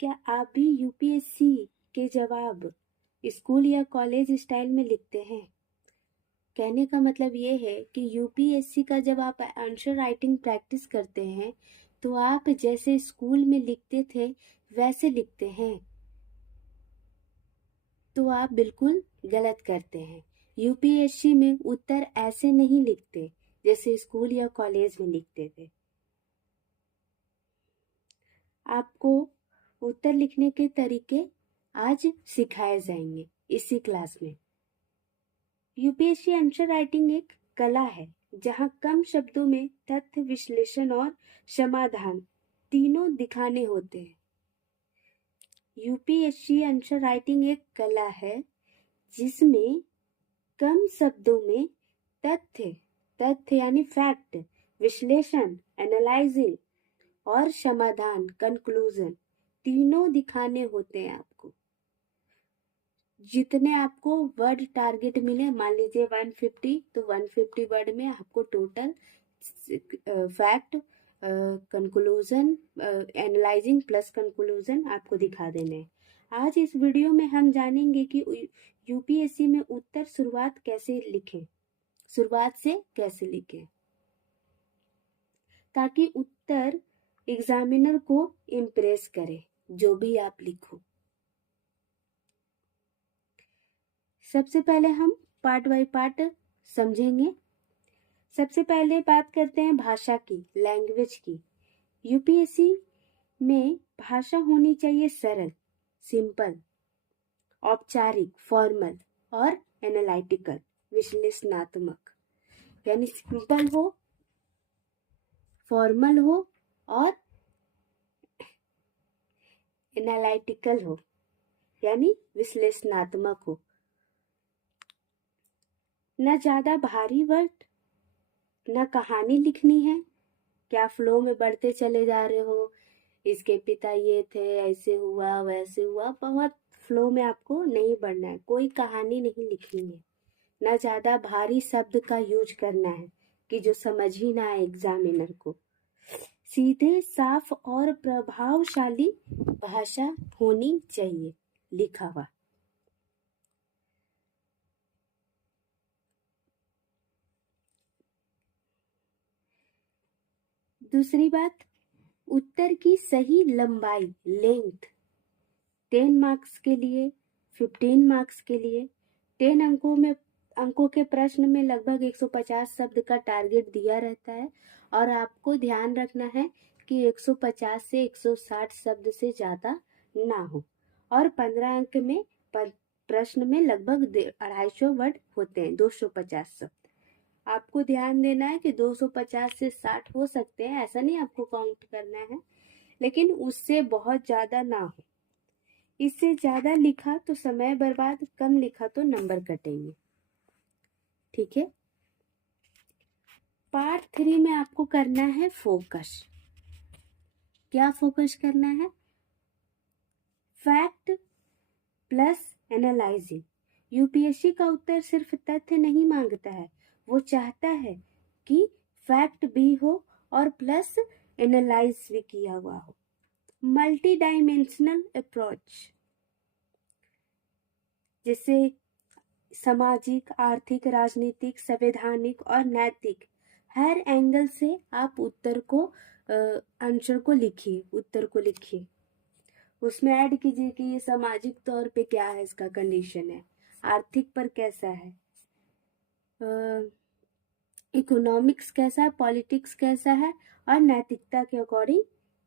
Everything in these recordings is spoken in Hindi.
क्या आप भी यूपीएससी के जवाब स्कूल या कॉलेज स्टाइल में लिखते हैं? कहने का मतलब ये है कि यूपीएससी का जब आप आंसर राइटिंग प्रैक्टिस करते हैं तो आप जैसे स्कूल में लिखते थे वैसे लिखते हैं, तो आप बिल्कुल गलत करते हैं। यूपीएससी में उत्तर ऐसे नहीं लिखते जैसे स्कूल या कॉलेज में लिखते थे। आपको उत्तर लिखने के तरीके आज सिखाए जाएंगे इसी क्लास में। यूपीएससी आंसर राइटिंग एक कला है जहां कम शब्दों में तथ्य विश्लेषण और समाधान तीनों दिखाने होते हैं। यूपीएससी आंसर राइटिंग एक कला है जिसमें कम शब्दों में तथ्य यानी फैक्ट, विश्लेषण एनालाइजिंग और समाधान कंक्लूजन तीनों दिखाने होते हैं आपको। जितने आपको वर्ड टारगेट मिले, मान लीजिए 150, तो 150 वर्ड में आपको total fact, conclusion, analysing plus conclusion आपको दिखा देने हैं। आज इस वीडियो में हम जानेंगे कि यूपीएससी में उत्तर शुरुआत से कैसे लिखें ताकि उत्तर एग्जामिनर को इम्प्रेस करे जो भी आप लिखो। सबसे पहले हम पार्ट बाय पार्ट समझेंगे। सबसे पहले बात करते हैं भाषा की, लैंग्वेज की। यूपीएससी में भाषा होनी चाहिए सरल, सिंपल, औपचारिक, फॉर्मल और एनालिटिकल, विश्लेषणात्मक। यानी सिंपल हो, फॉर्मल हो और एनालिटिकल हो, यानी विश्लेषणात्मक हो। न ज्यादा भारी वर्ड, न कहानी लिखनी है, क्या फ्लो में बढ़ते चले जा रहे हो, इसके पिता ये थे, ऐसे हुआ वैसे हुआ, बहुत फ्लो में आपको नहीं बढ़ना है, कोई कहानी नहीं लिखनी है। न ज्यादा भारी शब्द का यूज करना है कि जो समझ ही ना आए एग्जामिनर को। सीधे, साफ और प्रभावशाली भाषा होनी चाहिए लिखा हुआ। दूसरी बात, उत्तर की सही लंबाई, लेंथ। 10 मार्क्स के लिए, 15 मार्क्स के लिए 10 अंकों के प्रश्न में लगभग 150 शब्द का टारगेट दिया रहता है और आपको ध्यान रखना है कि 150 से 160 शब्द से ज्यादा ना हो। और 15 अंक में प्रश्न में लगभग 250 वर्ड होते हैं, 250 शब्द। आपको ध्यान देना है कि 250 से 60 हो सकते हैं, ऐसा नहीं आपको काउंट करना है, लेकिन उससे बहुत ज्यादा ना हो। इससे ज्यादा लिखा तो समय बर्बाद, कम लिखा तो नंबर कटेंगे। ठीक है। पार्ट 3 में आपको करना है फोकस। क्या फोकस करना है? Fact plus analysing. यूपीएससी का उत्तर सिर्फ तथ्य नहीं मांगता है, वो चाहता है कि फैक्ट भी हो और प्लस एनालाइज भी किया हुआ हो। मल्टी डायमेंशनल अप्रोच, जिससे सामाजिक, आर्थिक, राजनीतिक, संवैधानिक और नैतिक हर एंगल से आप उत्तर को आंसर को लिखिए, उत्तर को लिखिए। उसमें ऐड कीजिए कि ये सामाजिक तौर पे क्या है, इसका कंडीशन है, आर्थिक पर कैसा है, इकोनॉमिक्स कैसा है, पॉलिटिक्स कैसा है और नैतिकता के अकॉर्डिंग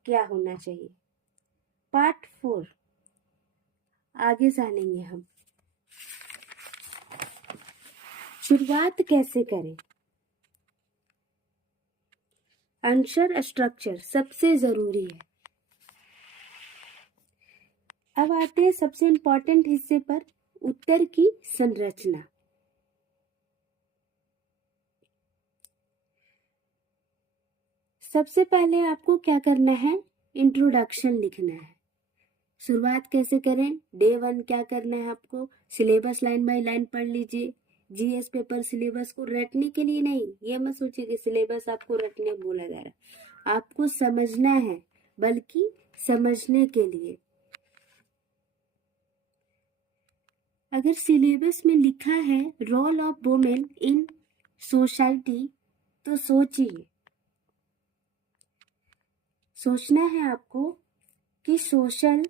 क्या होना चाहिए। पार्ट 4 आगे जानेंगे हम। शुरुआत कैसे करें? आंसर स्ट्रक्चर सबसे जरूरी है। अब आते हैं सबसे इंपॉर्टेंट हिस्से पर, उत्तर की संरचना। सबसे पहले आपको क्या करना है? इंट्रोडक्शन लिखना है। शुरुआत कैसे करें? डे 1 क्या करना है आपको? सिलेबस लाइन बाय लाइन पढ़ लीजिए। जीएस पेपर सिलेबस को रटने के लिए नहीं, ये मत सोचिए कि सिलेबस आपको रटने बोला जा रहा है, आपको समझना है, बल्कि समझने के लिए। अगर सिलेबस में लिखा है role of women in society, तो सोचिए, सोचना है आपको कि सोशल,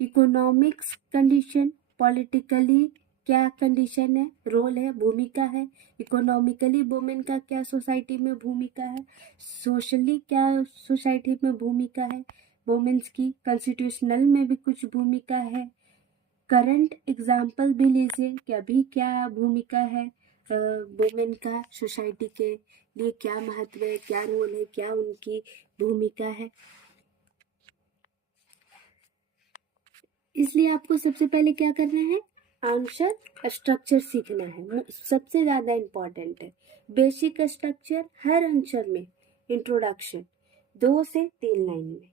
इकोनॉमिक्स कंडीशन, पॉलिटिकली क्या कंडीशन है, रोल है, भूमिका है, इकोनॉमिकली वुमेन का क्या सोसाइटी में भूमिका है, सोशली क्या सोसाइटी में भूमिका है वुमेन्स की, कॉन्स्टिट्यूशनल में भी कुछ भूमिका है, करंट एग्जाम्पल भी लीजिए कि अभी क्या भूमिका है वुमेन का सोसाइटी के लिए, क्या महत्व है, क्या रोल है, क्या उनकी भूमिका है। इसलिए आपको सबसे पहले क्या करना है, आंसर स्ट्रक्चर सीखना है, सबसे ज़्यादा इम्पॉर्टेंट है। बेसिक स्ट्रक्चर हर आंसर में, इंट्रोडक्शन 2 से 3 लाइन में।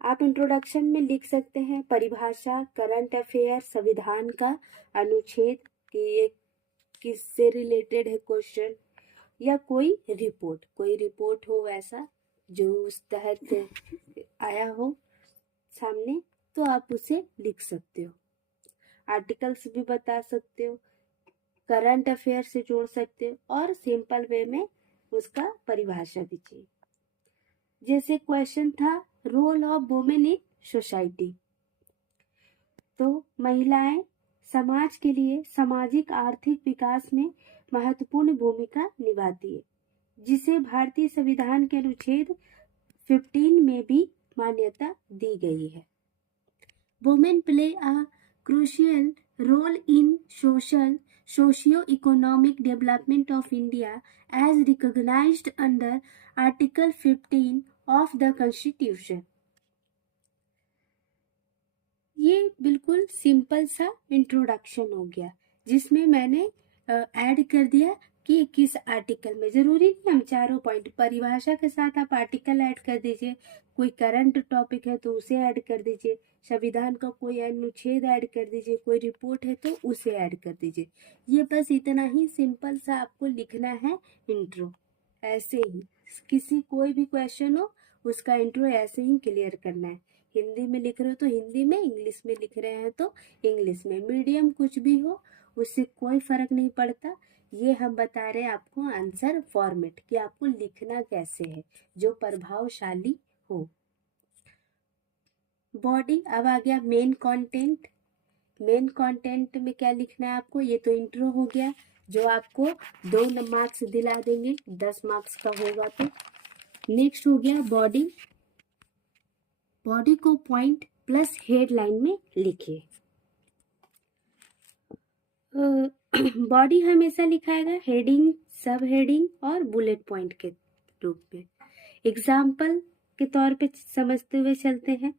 आप इंट्रोडक्शन में लिख सकते हैं परिभाषा, करंट अफेयर, संविधान का अनुच्छेद कि ये किससे रिलेटेड है क्वेश्चन, या कोई रिपोर्ट हो ऐसा जो उस तहत आया हो सामने, तो आप उसे लिख सकते हो। आर्टिकल्स भी बता सकते हो, करंट अफेयर से जोड़ सकते हो, और सिंपल वे में उसका परिभाषा दीजिए। जैसे क्वेश्चन था role of women in society, तो महिलाएं समाज के लिए सामाजिक आर्थिक विकास में महत्वपूर्ण भूमिका निभाती है, जिसे भारतीय संविधान के अनुच्छेद 15 में भी मान्यता दी गई है। Women play a crucial role in socio-economic development of India as recognized under Article 15 of the Constitution। ये बिल्कुल सिंपल सा इंट्रोडक्शन हो गया, जिसमें मैंने ऐड कर दिया कि किस आर्टिकल में। जरूरी नहीं हम चारों पॉइंट, परिभाषा के साथ आप आर्टिकल ऐड कर दीजिए, कोई करंट टॉपिक है तो उसे ऐड कर दीजिए, संविधान का कोई अनुच्छेद ऐड कर दीजिए, कोई रिपोर्ट है तो उसे ऐड कर दीजिए। ये बस इतना ही सिंपल सा आपको लिखना है इंट्रो। ऐसे ही किसी कोई भी क्वेश्चन हो उसका इंट्रो ऐसे ही क्लियर करना है। हिंदी में लिख रहे हो तो हिंदी में, इंग्लिश में लिख रहे हैं तो इंग्लिश में, मीडियम कुछ भी हो उससे कोई फर्क नहीं पड़ता। ये हम बता रहे हैं आपको आंसर फॉर्मेट कि आपको लिखना कैसे है जो प्रभावशाली हो। बॉडी, अब आ गया मेन कंटेंट। मेन कंटेंट में क्या लिखना है आपको, ये तो इंट्रो हो गया जो आपको 2 मार्क्स दिला देंगे, 10 मार्क्स का होगा तो। नेक्स्ट हो गया बॉडी। बॉडी को पॉइंट प्लस हेडलाइन में लिखिए। बॉडी हमेशा लिखाएगा हेडिंग, सब हेडिंग और बुलेट पॉइंट के रूप में। एग्जाम्पल के तौर पे समझते हुए चलते हैं।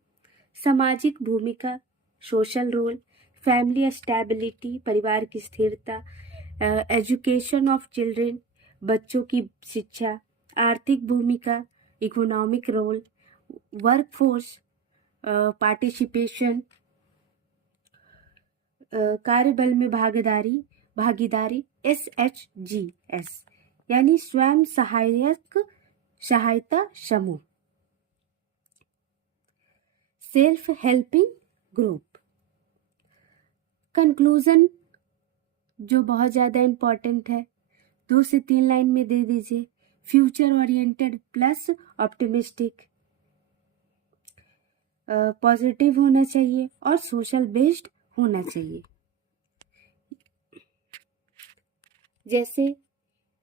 सामाजिक भूमिका, सोशल रोल, फैमिली स्टेबिलिटी, परिवार की स्थिरता, एजुकेशन ऑफ चिल्ड्रन, बच्चों की शिक्षा, आर्थिक भूमिका, इकोनॉमिक रोल, वर्कफोर्स पार्टिसिपेशन, कार्यबल में भागीदारी SHGS यानी स्वयं सहायता समूह, सेल्फ हेल्पिंग ग्रुप। कंक्लूजन जो बहुत ज़्यादा इम्पोर्टेंट है, 2 से 3 लाइन में दे दीजिए। Future oriented plus optimistic, positive होना चाहिए और सोशल बेस्ड होना चाहिए। जैसे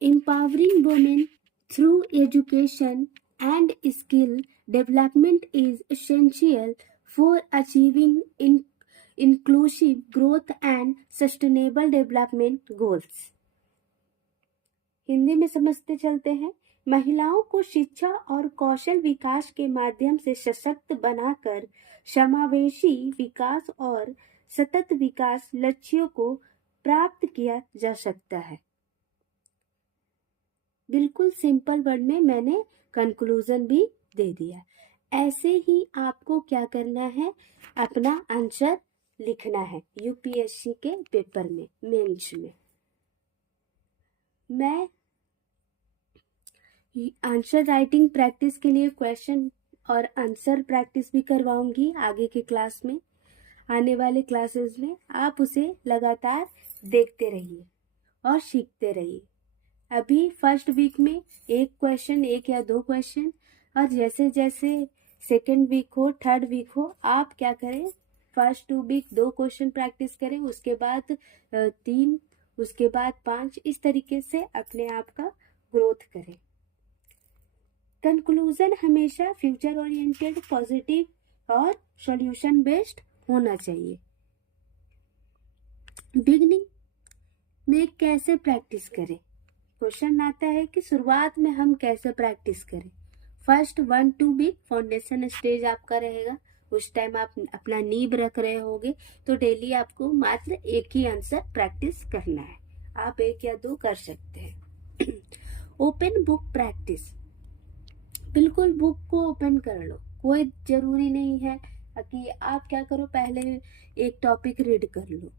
empowering women through education and skill development is essential for achieving inclusive growth and sustainable development goals। Hindi में समझते चलते हैं। महिलाओं को शिक्षा और कौशल विकास के माध्यम से सशक्त बनाकर समावेशी विकास और सतत विकास लक्ष्यों को प्राप्त किया जा सकता है। बिल्कुल सिंपल वर्ड में मैंने कंक्लूजन भी दे दिया। ऐसे ही आपको क्या करना है, अपना आंसर लिखना है यूपीएससी के पेपर में, मेंस में। मैं आंसर राइटिंग प्रैक्टिस के लिए क्वेश्चन और आंसर प्रैक्टिस भी करवाऊंगी आगे की क्लास में। आने वाले क्लासेस में आप उसे लगातार देखते रहिए और सीखते रहिए। अभी फर्स्ट वीक में एक क्वेश्चन, एक या दो क्वेश्चन, और जैसे जैसे सेकेंड वीक हो, थर्ड वीक हो, आप क्या करें, फर्स्ट 2 वीक 2 क्वेश्चन प्रैक्टिस करें, उसके बाद 3, उसके बाद 5, इस तरीके से अपने आप का ग्रोथ करें। कंक्लूजन हमेशा फ्यूचर ओरिएंटेड, पॉजिटिव और सॉल्यूशन बेस्ड होना चाहिए। बिगनिंग में कैसे प्रैक्टिस करें? क्वेश्चन आता है कि शुरुआत में हम कैसे प्रैक्टिस करें। फर्स्ट 1-2 वीक फाउंडेशन स्टेज आपका रहेगा, उस टाइम आप अपना नींव रख रहे होगे, तो डेली आपको मात्र एक ही आंसर प्रैक्टिस करना है। आप 1 या 2 कर सकते हैं। ओपन बुक प्रैक्टिस, बिल्कुल बुक को ओपन कर लो। कोई जरूरी नहीं है कि आप क्या करो, पहले एक टॉपिक रीड कर लो,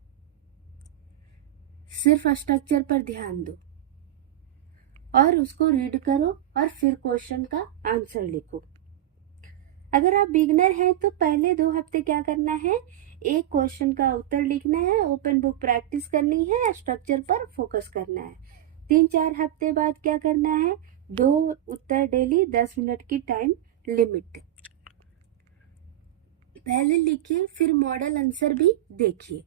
सिर्फ स्ट्रक्चर पर ध्यान दो और उसको रीड करो और फिर क्वेश्चन का आंसर लिखो। अगर आप बिगनर हैं तो पहले 2 हफ्ते क्या करना है, एक क्वेश्चन का उत्तर लिखना है, ओपन बुक प्रैक्टिस करनी है, स्ट्रक्चर पर फोकस करना है। 3-4 हफ्ते बाद क्या करना है, 2 उत्तर डेली, 10 मिनट की टाइम लिमिट। पहले लिखिए, फिर मॉडल आंसर भी देखिए।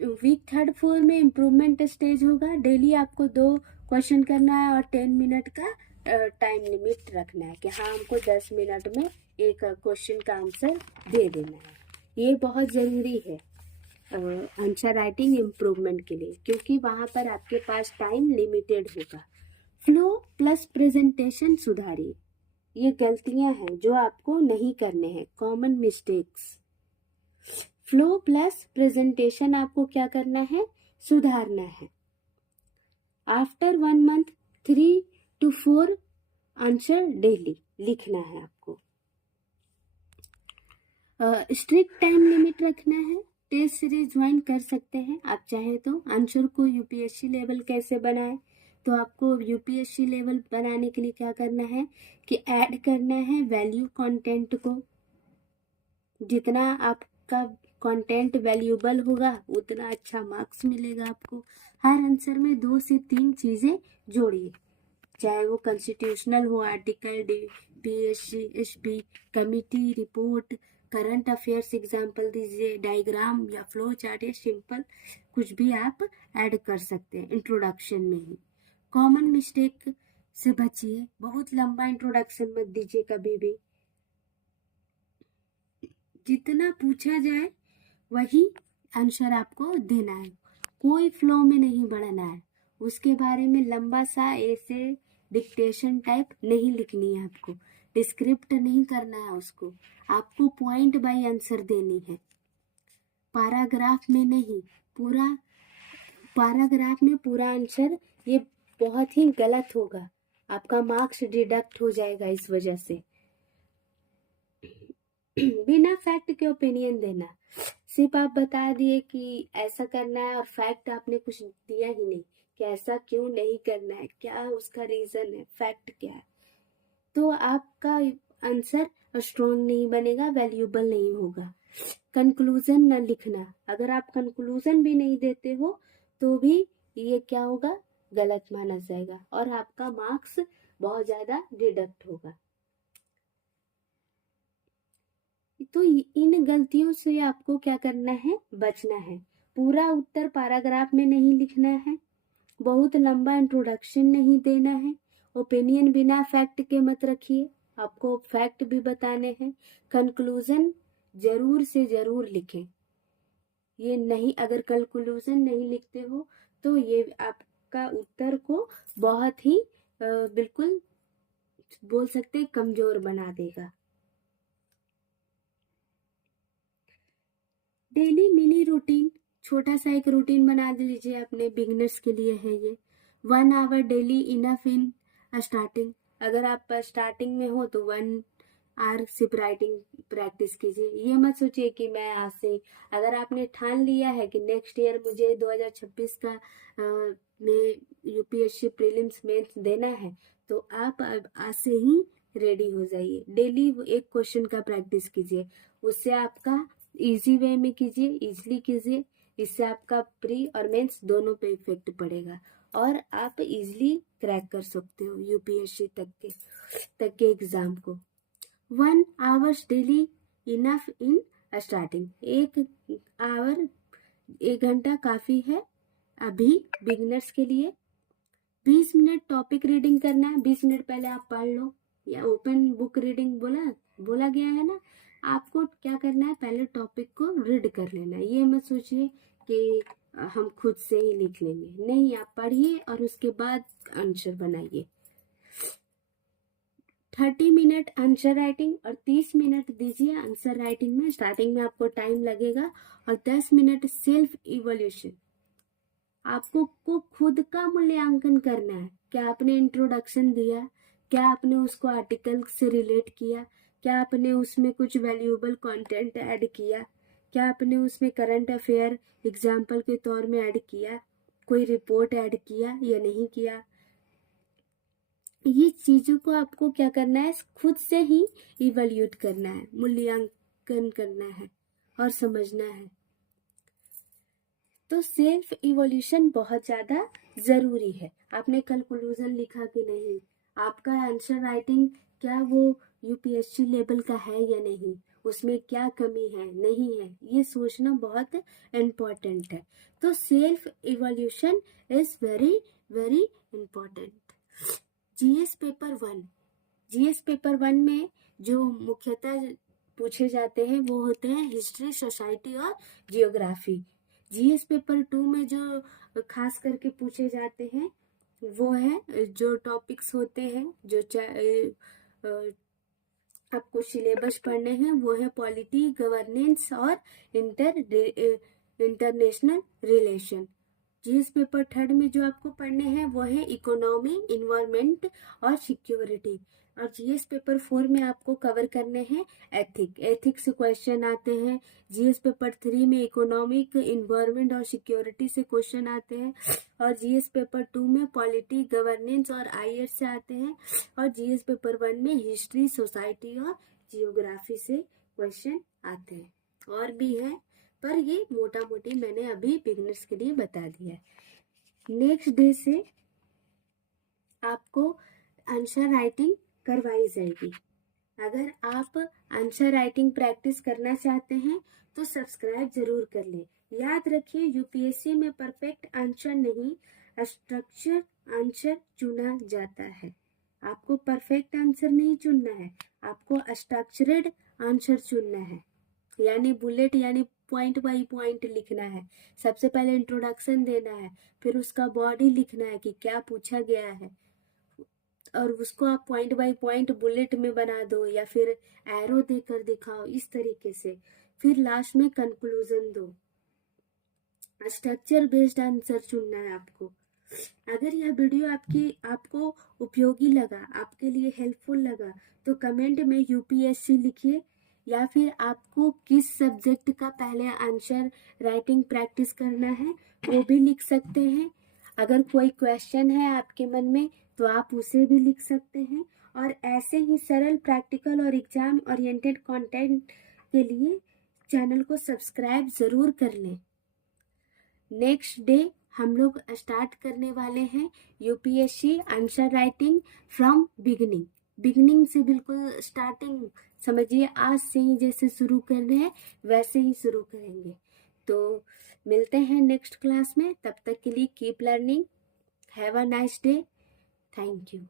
वीक 3, 4 में इम्प्रूवमेंट स्टेज होगा। डेली आपको 2 क्वेश्चन करना है और 10 मिनट का टाइम लिमिट रखना है कि हाँ, हमको 10 मिनट में एक क्वेश्चन का आंसर दे देना है। ये बहुत ज़रूरी है आंसर राइटिंग इम्प्रूवमेंट के लिए, क्योंकि वहाँ पर आपके पास टाइम लिमिटेड होगा। फ्लो प्लस प्रेजेंटेशन सुधारिए। ये गलतियाँ हैं जो आपको नहीं करने हैं, common mistakes. Flow plus presentation आपको क्या करना है, सुधारना है। After 1 month 3 to 4 answer daily लिखना है आपको। स्ट्रिक्ट टाइम लिमिट रखना है। टेस्ट सीरीज ज्वाइन कर सकते हैं आप चाहें तो। आंसर को यूपीएससी लेवल कैसे बनाएं, तो आपको यूपीएससी लेवल बनाने के लिए क्या करना है कि ऐड करना है वैल्यू कंटेंट को। जितना आपका कंटेंट वैल्यूएबल होगा उतना अच्छा मार्क्स मिलेगा आपको। हर आंसर में 2 से 3 चीज़ें जोड़िए, चाहे वो कॉन्स्टिट्यूशनल हो, article, PSC, SP, committee report, current affairs example दीजिए, डायग्राम या फ्लो चार्ट या सिंपल कुछ भी आप ऐड कर सकते हैं इंट्रोडक्शन में ही। कॉमन मिस्टेक से बचिए, बहुत लंबा इंट्रोडक्शन मत दीजिए कभी भी। जितना पूछा जाए वही आंसर आपको देना है, कोई फ्लो में नहीं बढ़ना है। उसके बारे में लंबा सा ऐसे डिक्टेशन टाइप नहीं लिखनी है आपको, डिस्क्रिप्ट नहीं करना है उसको, आपको पॉइंट बाय आंसर देनी है, पैराग्राफ में नहीं। पूरा पैराग्राफ में पूरा आंसर, ये बहुत ही गलत होगा, आपका मार्क्स डिडक्ट हो जाएगा इस वजह से। बिना फैक्ट के ओपिनियन देना, सिर्फ आप बता दिए कि ऐसा करना है और फैक्ट आपने कुछ दिया ही नहीं कि ऐसा क्यों नहीं करना है, क्या उसका रीजन है, फैक्ट क्या है, तो आपका आंसर स्ट्रॉन्ग नहीं बनेगा, वैल्यूएबल नहीं होगा। कंक्लूजन न लिखना, अगर आप कंक्लूजन भी नहीं देते हो तो भी ये क्या होगा, गलत माना जाएगा और आपका मार्क्स बहुत ज़्यादा डिडक्ट होगा। तो इन गलतियों से आपको क्या करना है, बचना है। पूरा उत्तर पैराग्राफ में नहीं लिखना है, बहुत लंबा इंट्रोडक्शन नहीं देना है, ओपिनियन बिना फैक्ट के मत रखिए, आपको फैक्ट भी बताने हैं। कंक्लूजन जरूर से जरूर लिखें। ये नहीं, अगर कंक्लूजन नहीं लिखते हो तो ये आपका उत्तर को बहुत ही बिल्कुल बोल सकते कमजोर बना देगा। डेली मिनी रूटीन, छोटा सा एक रूटीन बना लीजिए अपने, बिगनर्स के लिए है ये। 1 hour daily enough in starting, अगर आप स्टार्टिंग में हो तो 1 आवर सिर्फ राइटिंग प्रैक्टिस कीजिए। ये मत सोचिए कि मैं आज से, अगर आपने ठान लिया है कि नेक्स्ट ईयर मुझे 2026 का में यूपीएससी प्रीलिम्स मेंस देना है, तो आप आज से ही रेडी हो जाइए। डेली एक क्वेश्चन का प्रैक्टिस कीजिए, उससे आपका इजी वे में कीजिए, इजली कीजिए, इससे आपका प्री और मेंस दोनों पे इफेक्ट पड़ेगा और आप इजीली क्रैक कर सकते हो यूपीएससी तक के एग्जाम को। 1 hours daily enough in starting. 1 घंटा काफी है अभी बिगिनर्स के लिए। 20 मिनट टॉपिक रीडिंग करना है, 20 मिनट पहले आप पढ़ लो, या ओपन बुक रीडिंग बोला गया है ना। आपको क्या करना है, पहले टॉपिक को रीड कर लेना है। ये मत सोचिए कि हम खुद से ही लिख लेंगे, नहीं, आप पढ़िए और उसके बाद आंसर बनाइए। 30 मिनट आंसर राइटिंग और 30 मिनट दीजिए आंसर राइटिंग में। स्टार्टिंग में आपको टाइम लगेगा। और 10 मिनट सेल्फ इवोल्यूशन। आपको खुद का मूल्यांकन करना है। क्या आपने इंट्रोडक्शन दिया, क्या आपने उसको आर्टिकल से रिलेट किया, क्या आपने उसमें कुछ वैल्यूएबल कंटेंट ऐड किया, क्या आपने उसमें करंट अफेयर एग्जाम्पल के तौर में ऐड किया, कोई रिपोर्ट ऐड किया या नहीं किया। ये चीजों को आपको क्या करना है, खुद से ही इवैल्यूएट करना है, मूल्यांकन करना है और समझना है। तो सेल्फ इवोल्यूशन बहुत ज़्यादा ज़रूरी है। आपने कंक्लूजन लिखा कि नहीं, आपका आंसर राइटिंग क्या वो यूपीएससी लेवल का है या नहीं, उसमें क्या कमी है नहीं है, ये सोचना बहुत इम्पोर्टेंट है। तो self evolution is very very important. GS paper one में जो मुख्यतः पूछे जाते हैं वो होते हैं हिस्ट्री, सोसाइटी और जियोग्राफी। जीएस पेपर 2 में जो खास करके पूछे जाते हैं वो है जो टॉपिक्स होते हैं जो आपको सिलेबस पढ़ने हैं, वो है पॉलिटी, गवर्नेंस और इंटरनेशनल रिलेशन। जीएस पेपर 3 में जो आपको पढ़ने हैं वो है इकोनॉमी, इन्वायरमेंट और सिक्योरिटी। और जीएस पेपर 4 में आपको कवर करने हैं एथिक्स से क्वेश्चन आते हैं। जीएस पेपर 3 में इकोनॉमिक, इन्वायरमेंट और सिक्योरिटी से क्वेश्चन आते हैं। और जीएस पेपर 2 में पॉलिटी, गवर्नेंस और आईएस से आते हैं। और जीएस पेपर 1 में हिस्ट्री, सोसाइटी और जियोग्राफी से क्वेश्चन आते हैं। और भी है, पर ये मोटा मोटी मैंने अभी बिगिनर्स के लिए बता दिया है। नेक्स्ट डे से आपको आंसर राइटिंग करवाई जाएगी। अगर आप आंसर राइटिंग प्रैक्टिस करना चाहते हैं तो सब्सक्राइब जरूर कर लें। याद रखिए, यूपीएससी में परफेक्ट आंसर नहीं, स्ट्रक्चर आंसर चुना जाता है। आपको परफेक्ट आंसर नहीं चुनना है, आपको स्ट्रक्चर्ड आंसर चुनना है। यानी बुलेट, यानी पॉइंट बाई पॉइंट लिखना है। सबसे पहले इंट्रोडक्शन देना है, फिर उसका बॉडी लिखना है कि क्या पूछा गया है, और उसको आप पॉइंट बाय पॉइंट बुलेट में बना दो या फिर एरो देकर दिखाओ, इस तरीके से। फिर लास्ट में कंक्लूजन दो। स्ट्रक्चर बेस्ड आंसर चुनना है आपको। अगर यह वीडियो आपको उपयोगी लगा, आपके लिए हेल्पफुल लगा, तो कमेंट में यूपीएससी लिखिए, या फिर आपको किस सब्जेक्ट का पहले आंसर राइटिंग प्रैक्टिस करना है वो भी लिख सकते हैं। अगर कोई क्वेश्चन है आपके मन में तो आप उसे भी लिख सकते हैं। और ऐसे ही सरल, प्रैक्टिकल और एग्जाम ओरिएंटेड कंटेंट के लिए चैनल को सब्सक्राइब ज़रूर कर लें। नेक्स्ट डे हम लोग स्टार्ट करने वाले हैं UPSC answer writing from beginning से बिल्कुल स्टार्टिंग समझिए, आज से ही जैसे शुरू कर रहे हैं वैसे ही शुरू करेंगे। तो मिलते हैं नेक्स्ट क्लास में, तब तक के लिए keep learning, have a nice day, thank you.